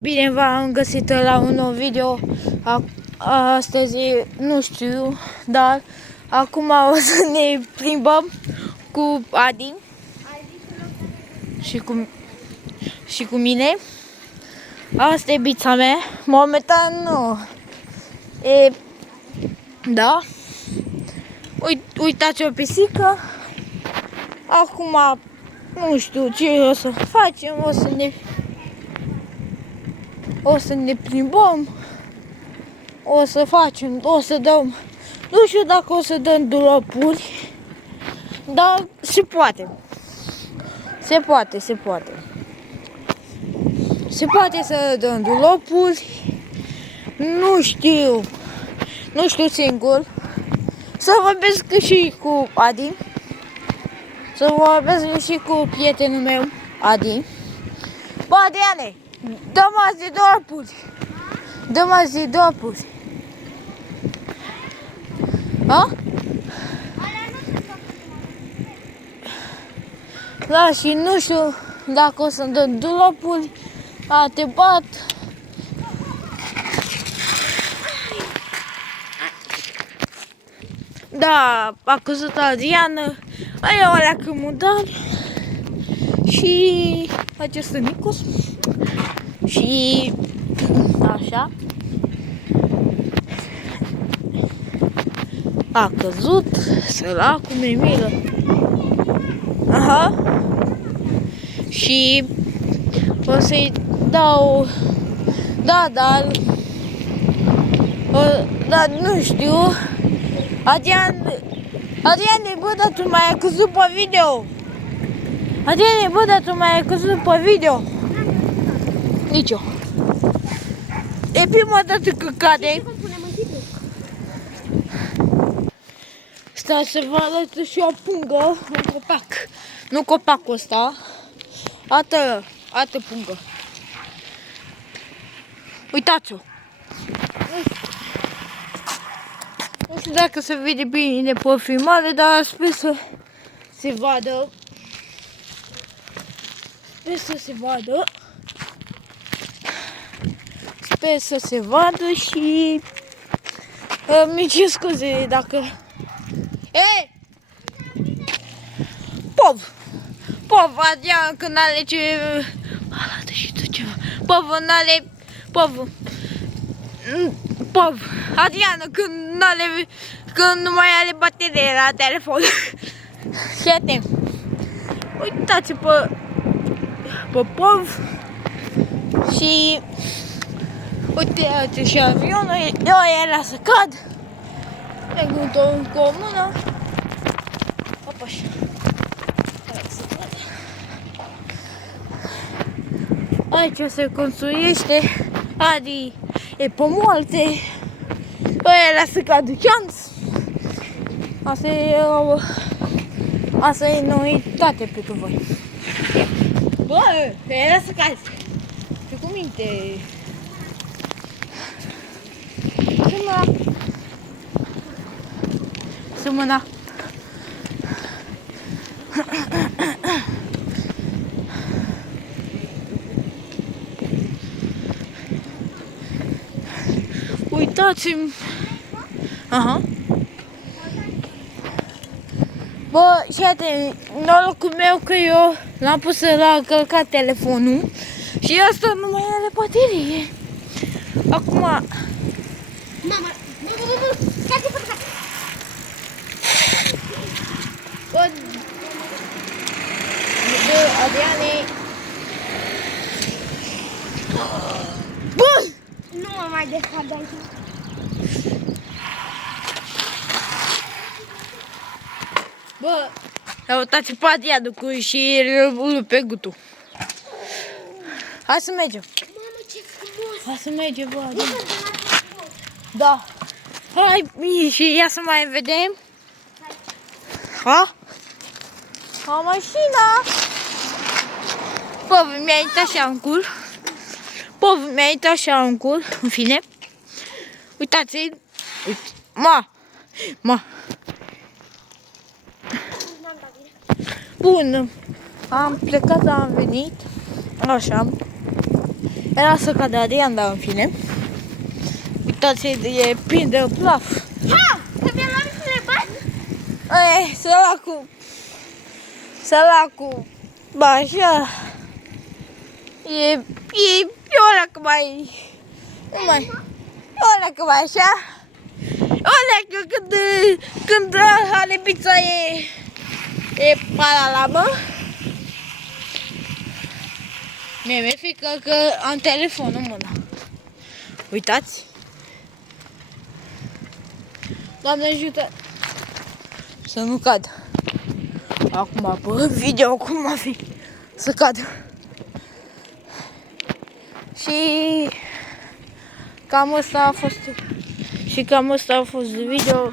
Bine v-am găsit la un nou video. Astăzi nu știu, dar acum o să ne plimbăm cu Adi și cu mine. Asta e bița mea. Momentan nu. Da. Uitați o pisică. Acum nu știu ce o să facem, o să ne plimbăm, o să dăm, nu știu dacă o să dăm dulapuri, dar se poate. Se poate să dăm dulapuri, nu știu singur. Să vorbesc și cu Adi, să vorbesc și cu prietenul meu, Adi. Bă, Adriane, dă-mă azi de dulapuri. A? Da, și nu știu dacă o să-mi dăm dulapuri. Te bat. Da, a căzut Adriana. Aia o leacă mudari. Și acest Nicos. Și așa. A căzut, săracul, mi-e milă. Aha. Și o să-i dau, dar nu știu. Adriane, bă, dar tu mai ai căzut pe video. Adriane, bă, dar tu mai ai căzut pe video. Nici eu. E prima dată că cade. Stai să vă arăt și o pungă, un copac. Nu copacul ăsta. Altă pungă. Uitați-o. Nu știu dacă se vede bine pe filmare, dar sper să se vadă. Sper să se vadă și mi cer scuze dacă... Pov, Adrian, că n-are ce... Arată și tu ceva. Pov, Adrian, că nu mai are baterie la telefon. Șete. Uitați pe Pov. Și... Uite și avionul, eu era să cad. Legând-o încă o mână. Opa, așa. Aici se construiește. Adi e pe moarte. Ăia să cadă șans. Asta e noitate pentru voi. Bă, ăia să cazi. Și cu minte. Sămâna. Uitați-mi. Aha. Bă, știate, norocul meu că eu l-am pus la încălcat telefonul și asta nu mai are baterie. Acum... Mama, stai pe cap. Bă, Adriane. Bă! Nu mă mai desfac de aici. Bă, uitați pe Adrianu și pe gutul. Hai să mergem. Mamă, ce frumos! Hai să mergem, bă, Adrianu. Da. Hai, și ia să mai vedem. Ha? Ha, mașina. Bă, mi-a intrat așa în cur. În fine. Uitați-i. Ma. Bun. Am plecat, am venit. Așa. Era să cadă Adrian, dar în fine. Uitați, e plin de plaf. Ha! Că mi-a luat niște bani. Săracul, ba așa, e ăla că mai, nu mai, ăla că mai așa, ăla că când are pizza e paralamă. Mi-e frică că am telefonul în mână. Uitați. Doamne ajută să nu cad. Acum pe video cum va fi să cad. Și cam asta a fost video.